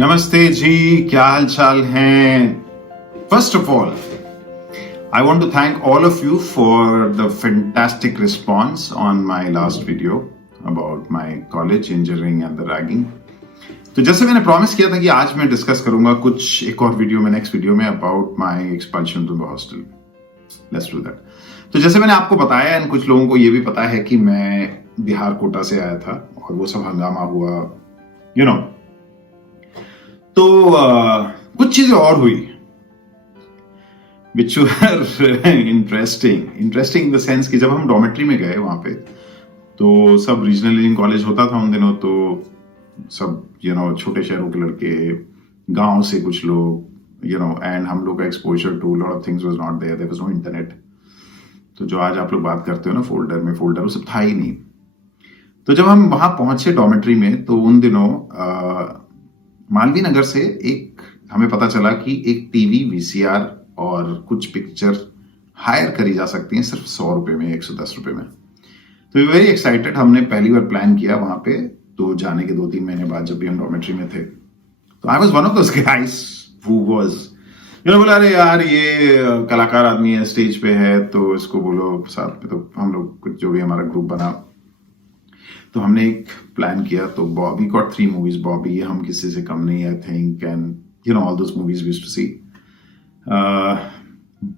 नमस्ते जी, क्या हाल चाल हैं? First of all, I want to thank all of you for the fantastic response on my last video about my college engineering and the ragging. तो जैसे मैंने promise किया था कि आज मैं डिस्कस करूंगा कुछ एक और वीडियो में, नेक्स्ट वीडियो में, about my expulsion to the hostel. Let's do that. तो जैसे मैंने आपको बताया, एंड कुछ लोगों को ये भी पता है कि मैं बिहार कोटा से आया था और वो सब हंगामा हुआ, यू नो. तो कुछ चीजें और हुई विच वर इंटरेस्टिंग इन द सेंस कि जब हम डॉर्मेट्री में गए वहां पे, तो सब रीजनल इंजीनियरिंग कॉलेज होता था उन दिनों. तो सब छोटे शहरों के लड़के, गांव से कुछ लोग, एंड हम लोग का exposure to lot of things was not there was no internet. तो जो आज आप लोग बात करते हो ना फोल्डर वो सब था ही नहीं. तो जब हम वहां पहुंचे डॉर्मेट्री में, तो उन दिनों मालवीय नगर से हमें पता चला कि एक टीवी, वीसीआर और कुछ पिक्चर हायर करी जा सकती हैं सिर्फ 100 रुपए में, 110 रुपए में. तो वेरी एक्साइटेड. हमने पहली बार प्लान किया वहां पे, तो जाने के 2-3 महीने बाद जब भी हम डॉर्मेट्री में थे, तो I was one of those guys who was बोला, अरे यार ये कलाकार आदमी है, स्टेज पे है, तो इसको बोलो साथ में. तो हम लोग कुछ जो भी हमारा ग्रुप बना, तो हमने एक प्लान किया. तो बॉबी गॉट 3 मूवीज. बॉबी, हम किसी से कम नहीं, I think, and all those movies we used to see.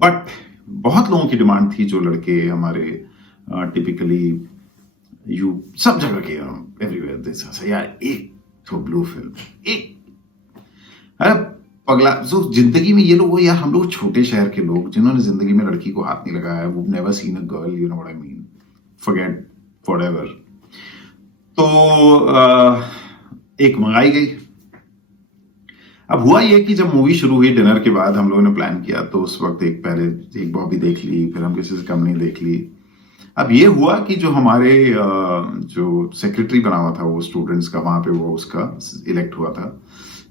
But बहुत लोगों की डिमांड थी, जो लड़के हमारे टिपिकली सब जगह के एवरीवेयर दिस, यार एक तो ब्लू फिल्म, एक अरे पगला. जो जिंदगी में ये लोग, यार हम लोग छोटे शहर के लोग जिन्होंने जिंदगी में लड़की को हाथ नहीं लगाया, वो never seen a girl, you know what I mean, forget whatever. तो एक मंगाई गई. अब हुआ ये कि जब मूवी शुरू हुई, डिनर के बाद हम लोगों ने प्लान किया, तो उस वक्त एक बॉबी देख ली, फिर हम किसी से कम नहीं देख ली. अब ये हुआ कि जो हमारे जो सेक्रेटरी बना हुआ था वो स्टूडेंट्स का, वहां पे वो उसका इलेक्ट हुआ था.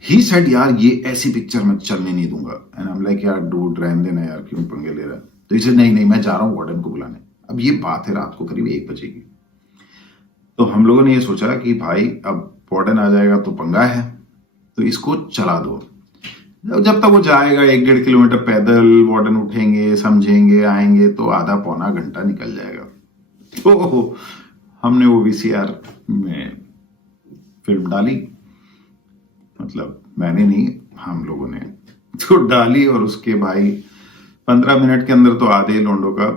ही सेड, यार ये ऐसी पिक्चर मैं चलने नहीं दूंगा. एंड आई एम लाइक, यार डूड रहने देना यार, क्यों पंगे ले रहा है. तो इसे नहीं, मैं जा रहा हूँ वार्डन को बुलाने. अब ये बात है रात को करीब 1 बजे की. तो हम लोगों ने ये सोचा कि भाई अब वार्डन आ जाएगा तो पंगा है, तो इसको चला दो. जब तक वो जाएगा 1-1.5 किलोमीटर पैदल, वार्डन उठेंगे, समझेंगे, आएंगे, तो आधा पौना घंटा निकल जाएगा. तो हमने वो वीसीआर में फिल्म डाली, मतलब मैंने नहीं, हम लोगों ने तो डाली. और उसके भाई 15 मिनट के अंदर तो आधे लोंडो का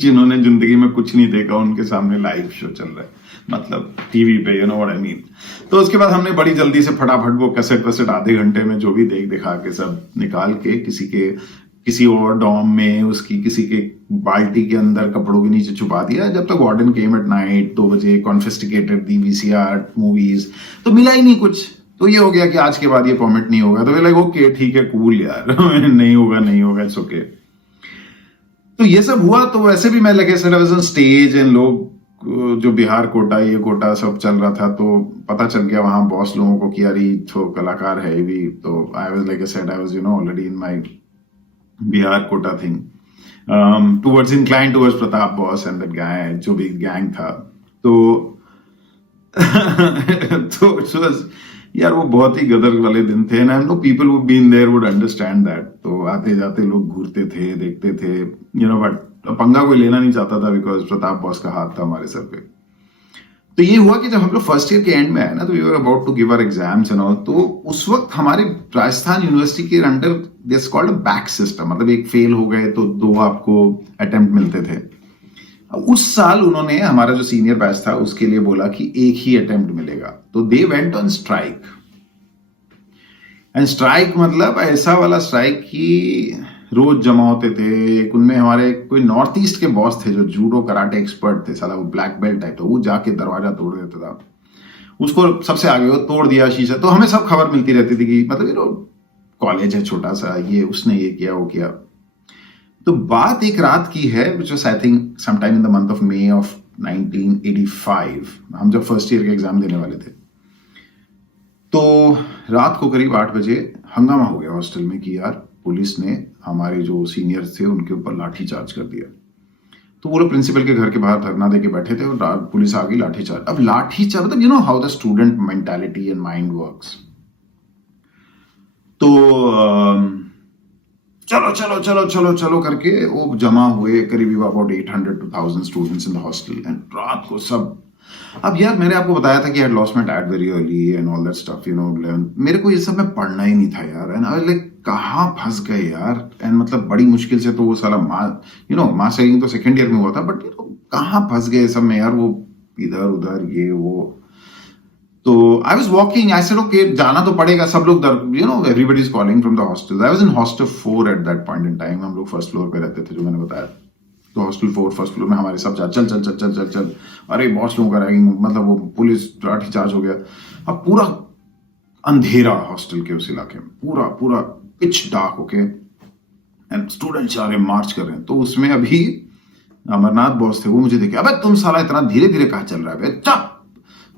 जिन्होंने जिंदगी में कुछ नहीं देखा, उनके सामने लाइव शो चल रहा है, मतलब टीवी पे, you know what I mean. तो उसके बाद हमने बड़ी जल्दी से फटाफट वो कैसेट आधे घंटे में जो भी दिखा के सब निकाल के, किसी और डॉम में, उसकी किसी के बाल्टी के अंदर कपड़ों के नीचे छुपा दिया. जब तक वार्डन केम एट नाइट 2 बजे, कॉन्फिस्टिकेटेड दी वीसीआर मूवीज, तो मिला ही नहीं कुछ. तो ये हो गया कि आज के बाद ये परमिट नहीं होगा. तो लाइक ओके ठीक है, कूल यार, नहीं होगा, इट्स ओके. तो ये सब हुआ. तो वैसे भी मैं लगे स्टेज, एंड लोग जो बिहार कोटा, ये कोटा सब चल रहा था, तो पता चल गया वहां बॉस लोगों को कि यार ये तो कलाकार है भी. तो I was like I said, I was already in my Bihar Kota thing, towards incline towards Pratap boss and that guy, जो भी गैंग था. तो तो यार वो बहुत ही गदर वाले दिन थे. And I know people who been there would understand that. तो आते जाते लोग घूरते थे, देखते थे, बट पंगा कोई लेना नहीं चाहता था, बिकॉज प्रताप बॉस का हाथ था हमारे सर पे. तो ये हुआ कि जब हम लोग फर्स्ट ईयर के एंड में आए ना, तो we were about to give our exams and all. तो उस वक्त हमारे राजस्थान यूनिवर्सिटी के under this called a back system, मतलब एक फेल हो गए तो 2 आपको अटेम्प्ट मिलते थे. उस साल उन्होंने, हमारा जो सीनियर बैच था उसके लिए बोला कि एक ही अटेम्प्ट मिलेगा. तो they went on strike. And strike मतलब ऐसा वाला स्ट्राइक कि रोज जमा होते थे. उनमें हमारे कोई नॉर्थ ईस्ट के बॉस थे जो जूडो कराटे एक्सपर्ट थे, साला वो ब्लैक बेल्ट टाइप. तो वो जाके दरवाजा तोड़ देता था, उसको सबसे आगे वो तोड़ दिया शीशा. तो हमें सब खबर मिलती रहती थी कि मतलब कॉलेज है छोटा सा, ये उसने ये किया, वो किया. तो बात एक रात की है, which was I think sometime in the month of May of 1985. हम जब फर्स्ट ईयर के एग्जाम देने वाले थे, तो रात को करीब 8 बजे हंगामा हो गया हॉस्टल में कि यार पुलिस ने हमारे जो सीनियर्स थे उनके ऊपर लाठी चार्ज कर दिया. तो वो लोग प्रिंसिपल के घर के बाहर धरना देके बैठे थे और पुलिस आ गई, लाठीचार्ज। अब लाठीचार्ज मतलब you know how the student mentality and mind works. तो चलो चलो चलो चलो चलो करके वो जमा हुए करीब about 800 to 1000 students in the hostel and रात को सब। अब यार मैंने आपको बताया था कि I lost my dad very early and all that stuff, you know. मेरे को ये सब में पढ़ना ही नहीं था यार, एंड आई लाइक कहाँ फंस गए यार। एंड मतलब बड़ी मुश्किल से तो वो साला मास सेविंग तो सेकंड ईयर में हुआ था, बट यू नो कहाँ फंस गए सब में यार, वो इधर उधर ये वो। तो I was walking, I said okay जाना तो पड़ेगा, सब लोग you know everybody is calling from the hostel. I was in hostel 4 at that point in time. हम लोग फर्स्ट फ्लोर पे रहते थे जो मैंने बताया। तो हॉस्टल 4 फर्स्ट फ्लोर में हमारे सब चल चल चल चल चल चल, अरे बॉस लोगों का रैगिंग, मतलब वो पुलिस लाठी चार्ज हो गया। अब पूरा अंधेरा हॉस्टल के उस इलाके में, पूरा पूरा pitch dark okay, and student जा रहे मार्च कर रहे हैं। तो उसमें अभी अमरनाथ बॉस थे, वो मुझे देखे, अबे तुम साला इतना धीरे धीरे कहाँ चल रहा है बे, चल।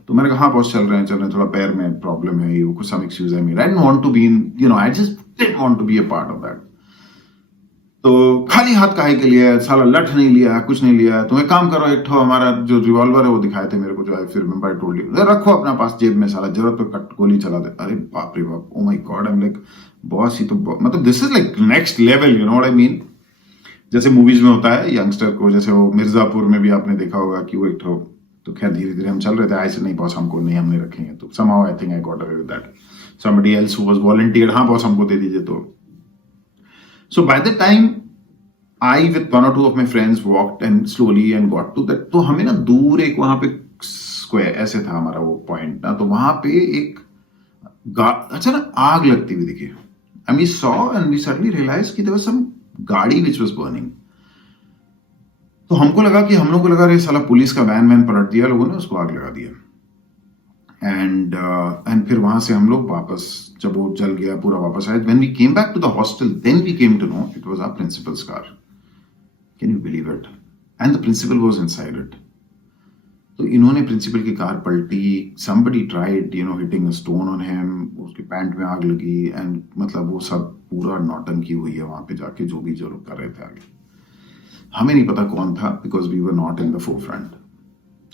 तो मैंने कहा हाँ बॉस चल रहे हैं, थोड़ा पैर में प्रॉब्लम है, ये कुछ सम एक्सक्यूज है मेरा, I don't want to be in, you know, I just didn't want to be a part of that. तो खाली हाथ काहे के लिए, साला लठ नहीं लिया है, कुछ नहीं लिया है, तुम एक काम करो, एक ठो हमारा जो रिवॉल्वर है वो दिखाए थे मेरे को, जो आई फिर रिमेंबर आई टोल्ड यू, रखो अपना पास जेब में, साला जरूरत तो कट गोली चला दे। अरे बाप रे बाप, oh my god, I am like boss, ही तो मतलब this is like next level, you know what I mean. जैसे मूवीज में होता है यंगस्टर को, जैसे वो मिर्जापुर में भी आपने देखा होगा कि वो एक ठो, तो खैर धीरे धीरे हम चल रहे थे, ऐसे नहीं बॉस हमको नहीं, हमने रखेंगे, तो somehow I think I got away with that. Somebody else who was volunteered, हाँ बॉस हमको दे दीजिए। तो so by the time I with one or two of my friends walked and slowly and got to that, तो हमें ना दूर एक वहां पे स्क्वायर ऐसे था हमारा वो पॉइंट ना, तो वहां पे एक अच्छा ना आग लगती हुई दिखी, and we saw and we suddenly realized कि there was some गाड़ी which was burning। तो हमको लगा कि हम लोग को लगा रे साला पुलिस का वैन पलट दिया लोगों ने, उसको आग लगा दिया। एंड फिर वहां से हम लोग वापस, जब वो जल गया पूरा, वापस आए। When we came back to the hostel, then we came to know it was our principal's car. Can you believe it? And the principal was inside it. तो इन्होंने प्रिंसिपल की कार पलटी, somebody tried you know hitting a stone on him, उसके pant में आग लगी, and मतलब वो सब पूरा नौटंकी हुई है वहां पे जाके, जो भी जो लोग कर रहे थे आगे। हमें नहीं पता कौन था, because we were not in the forefront.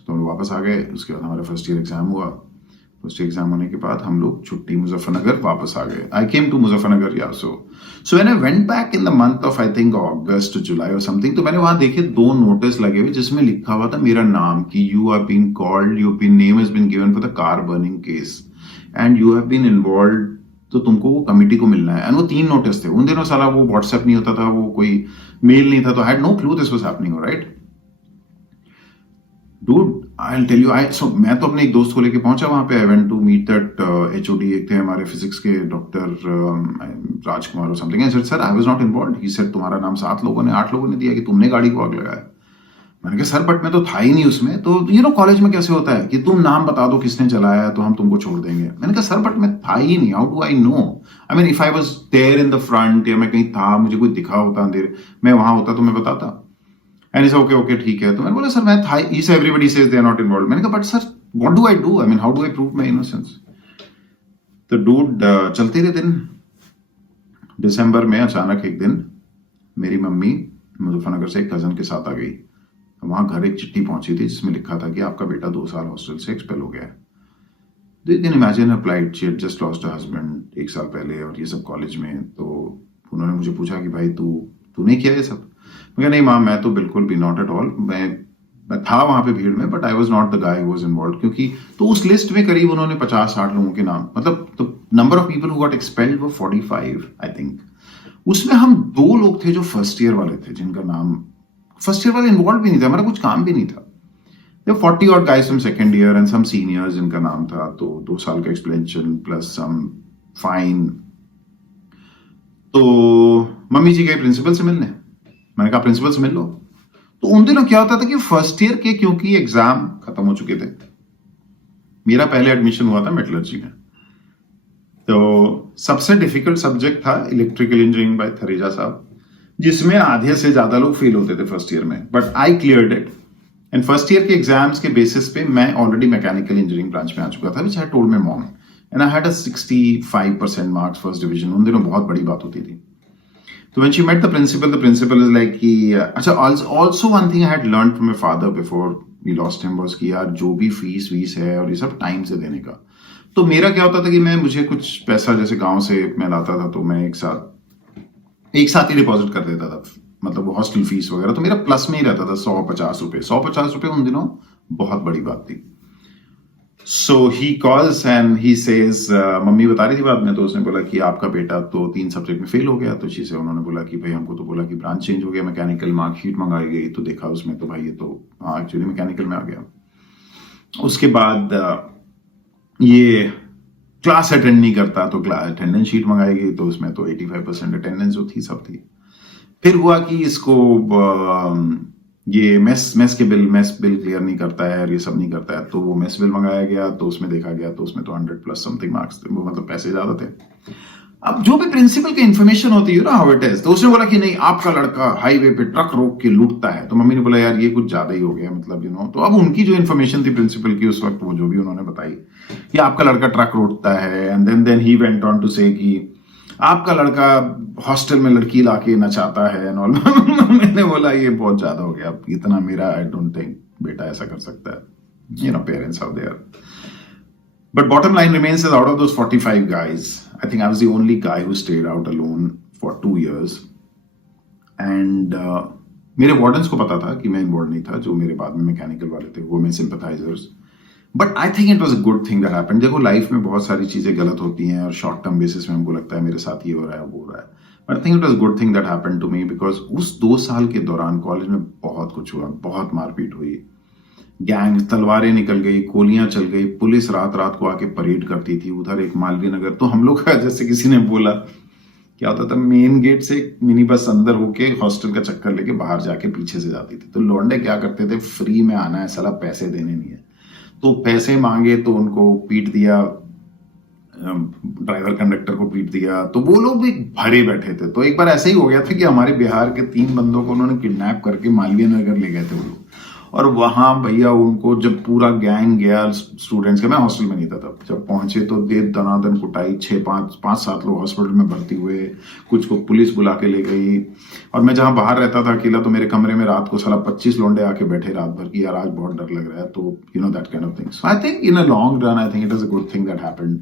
तो हम लोग वापस आ गए, उसके बाद हमारा फर्स्ट ईयर एग्जाम हुआ। फर्स्ट ईयर एग्जाम होने के बाद हम लोग छुट्टी मुजफ्फरनगर वापस आ गए। आई केम टू मुजफ्फरनगर या so when I went back in the month of I think August July और समथिंग, तो मैंने वहां देखे 2 नोटिस लगे हुए जिसमें लिखा हुआ था मेरा नाम, कि you have been called, your name has been given for the car burning case and you have been involved, तो तुमको वो कमिटी को मिलना है। एंड वो 3 नोटिस थे। उन दिनों साला वो व्हाट्सएप नहीं होता था, वो कोई मेल नहीं था, तो I had no clue this was happening, right dude. I will tell you, so मैं तो अपने एक दोस्त को लेके पहुंचा वहां पे। I went to meet that HOD, एक थे हमारे फिजिक्स के डॉक्टर राजकुमार और something. I said sir I was not involved. He said तुम्हारा नाम 8 लोगों ने दिया कि तुमने गाड़ी को आग लगाया। मैंने कहा सर बट मैं तो था ही नहीं उसमें। तो यू नो कॉलेज में कैसे होता है कि तुम नाम बता दो किसने चलाया तो हम तुमको छोड़ देंगे। मैंने कहा सर बट मैं था ही नहीं, how do I know? I mean if I was there in the front, या मैं कहीं था, मुझे कोई दिखा होता अंधेरे, मैं वहां होता तो मैं बताता। एंड इज ओके ओके ठीक है। तो मैंने बोला सर मैं था, इस everybody says they are not involved. मैंने कहा but sir what do I do, I mean how do I prove my innocence? तो डूड चलते रहे दिन। दिसंबर में अचानक एक दिन मेरी मम्मी मुजफ्फरनगर से एक कजन के साथ आ गई। वहां घर एक चिट्ठी पहुंची थी जिसमें लिखा था कि आपका बेटा 2 साल हॉस्टल से एक्सपेल हो गया है। They can imagine her plight, she had just lost her husband 1 साल पहले, और ये सब कॉलेज में। तो उन्होंने मुझे पूछा कि भाई तूने किया ये सब? मैं कहा नहीं माँ, मैं तो बिल्कुल भी नॉट एट ऑल। मैं था वहां पे भीड़ में, but I was not the guy who was involved. क्योंकि तो उस लिस्ट में करीब उन्होंने 50-60 लोगों के नाम, मतलब the number of people who got expelled were 45 I think. उसमें हम 2 लोग थे जो फर्स्ट ईयर वाले थे, जिनका नाम फर्स्ट ईयर वाले इन्वॉल्व भी नहीं था, हमारा कुछ काम भी नहीं था। 40 odd guys from second year and some seniors जिनका नाम था। तो 2 साल का एक्सप्लेनेशन प्लस सम फाइन। तो मम्मी जी गए प्रिंसिपल से मिलने। मैंने कहा प्रिंसिपल से मिल लो। तो उन दिनों क्या होता था कि फर्स्ट ईयर के क्योंकि एग्जाम खत्म हो चुके थे, मेरा पहले एडमिशन हुआ था मेटलर्जी में, तो सबसे डिफिकल्ट सब्जेक्ट था इलेक्ट्रिकल इंजीनियरिंग बाय थरेजा साहब, जिसमें आधे से ज्यादा लोग फेल होते थे फर्स्ट ईयर में, but I cleared it. And first year के एग्जाम्स के बेसिस पे मैं ऑलरेडी मैकेनिकल इंजीनियरिंग ब्रांच में आ चुका था, which I told my mom, and I had a 65% marks, first division. उन दिनों बहुत बड़ी बात होती थी। So when she met the principal is like कि अच्छा also one thing I had learned from my father before we lost him was कि यार जो भी फीस है और ये सब टाइम से देने का। तो मेरा क्या होता था कि मुझे कुछ पैसा जैसे गांव से मैं लाता था तो मैं एक साथ ही डिपॉजिट कर देता था, मतलब वो हॉस्टल फीस वगैरह, तो मेरा प्लस में ही रहता था 150 रुपए उन दिनों बहुत बड़ी बात थी। So he calls and he says, मम्मी बता रही थी बाद में, तो उसने बोला कि आपका बेटा तो 3 सब्जेक्ट में फेल हो गया। तो से उन्होंने बोला कि भाई हमको तो बोला कि ब्रांच चेंज हो गया, मैकेनिकल मार्कशीट मंगाई गई, तो देखा उसमें तो भाई ये तो एक्चुअली मैकेनिकल में आ गया। उसके बाद ये क्लास अटेंड नहीं करता तो अटेंडेंस शीट मंगाई गई, तो उसमें तो 85% अटेंडेंस जो थी सब थी। फिर हुआ कि इसको ये मेस बिल क्लियर नहीं करता है और ये सब नहीं करता है, तो वो मेस बिल मंगाया गया, तो उसमें देखा गया तो उसमें तो 100+ समथिंग मार्क्स थे, वो मतलब पैसे ज्यादा थे। अब जो भी प्रिंसिपल की इन्फॉर्मेशन होती है ना हाउ इट इज, तो उसने बोला कि नहीं आपका लड़का हाईवे पे ट्रक रोक के लूटता है। तो मम्मी ने बोला यार ये कुछ ज्यादा ही हो गया, मतलब तो अब उनकी जो इन्फॉर्मेशन थी प्रिंसिपल की उस वक्त, वो जो भी उन्होंने बताई कि आपका लड़का ट्रक रोकता है, and then he went on to say कि आपका लड़का हॉस्टल में लड़की लाके नचाता है एंड ऑल। मैंने बोला ये बहुत ज्यादा हो गया, इतना मेरा आई डोंट थिंक बेटा ऐसा कर सकता है, parents out there. But bottom line remains is out of those 45 guys, I think I was the only guy who stayed out alone for 2 years. And मेरे वार्डन्स को पता था कि मैं इन्वॉल्व नहीं था, जो मेरे बाद में मैकेनिकल वाले थे वो मैं sympathisers. But I think it was a good thing that happened. देखो लाइफ में बहुत सारी चीजें गलत होती हैं और शॉर्ट टर्म बेसिस में हमको लगता है मेरे साथ ये हो रहा है वो हो रहा है, but I think it was good thing that happened to me, because उस 2 साल के दौरान कॉलेज में बहुत कुछ हुआ, बहुत मारपीट हुई, गैंग, तलवारें निकल गई, गोलियां चल गई, पुलिस रात रात को आके परेड करती थी उधर एक मालवीय नगर। तो हम लोग जैसे किसी ने बोला क्या होता था, मेन गेट से मिनी बस अंदर होके हॉस्टल का चक्कर लेके बाहर जाके पीछे से जाती थी। तो लौंडे क्या करते थे, फ्री में आना है साला, पैसे देने नहीं है, तो पैसे मांगे तो उनको पीट दिया, ड्राइवर कंडक्टर को पीट दिया, तो वो लोग भी भरे बैठे थे। तो एक बार ऐसा ही हो गया था कि हमारे बिहार के 3 बंदों को उन्होंने किडनैप करके मालवीय नगर ले गए थे वो लोग, और वहां भैया उनको जब पूरा गैंग गया स्टूडेंट्स का, मैं हॉस्टल में नहीं था तब, जब पहुंचे तो दे दनादन कुटाई, 5-7 लोग हॉस्पिटल में भर्ती हुए, कुछ को पुलिस बुला के ले गई। और मैं जहां बाहर रहता था अकेला, तो मेरे कमरे में रात को साला 25 लोंडे आके बैठे रात भर की, यार आज बहुत डर लग रहा है, तो that kind of things. I think in a long run I think it is a good thing that happened,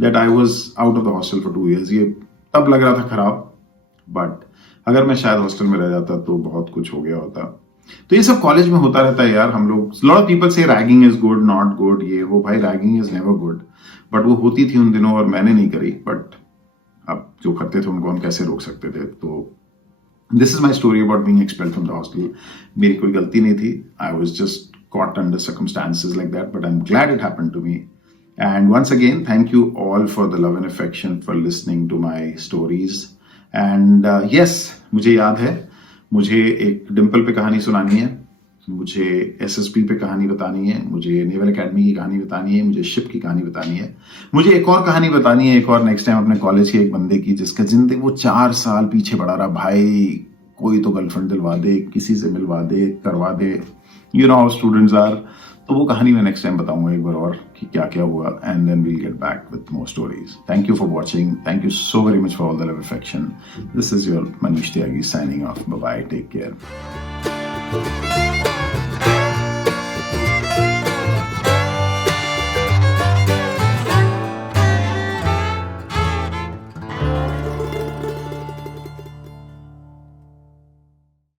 that I was out of the hostel for 2 years। ये तब लग रहा था खराब, बट अगर मैं शायद हॉस्टल में रह जाता तो बहुत कुछ हो गया होता। तो ये सब कॉलेज में होता रहता है यार। हम लोग, लॉट ऑफ पीपल से ragging is good, not good, ये वो, भाई ragging is never good, but वो होती थी उन दिनों और मैंने नहीं करी, बट अब जो करते थे उनको हम कैसे रोक सकते थे। तो this is my story about being expelled from the hostel. मेरी कोई गलती नहीं थी, I was just caught under circumstances like that, but I'm glad it happened to me. And once again, thank you all for the love and affection, for listening to my stories. And yes, मुझे याद है, मुझे एक डिम्पल पे कहानी सुनानी है, मुझे एसएसपी पे कहानी बतानी है, मुझे नेवल एकेडमी की कहानी बतानी है, मुझे शिप की कहानी बतानी है, मुझे एक और कहानी बतानी है, एक और नेक्स्ट टाइम अपने कॉलेज के एक बंदे की जिसका जिंदगी वो 4 साल पीछे बढ़ा रहा। भाई कोई तो गर्लफ्रेंड दिलवा दे, किसी से मिलवा दे, करवा दे, you know how students are. तो वो कहानी मैं नेक्स्ट टाइम बताऊंगा एक बार और कि क्या क्या हुआ, and then we'll get back with more stories. Thank you for watching, thank you so very much for all the love affection. This is your Manish Tyagi signing off, bye bye, take care.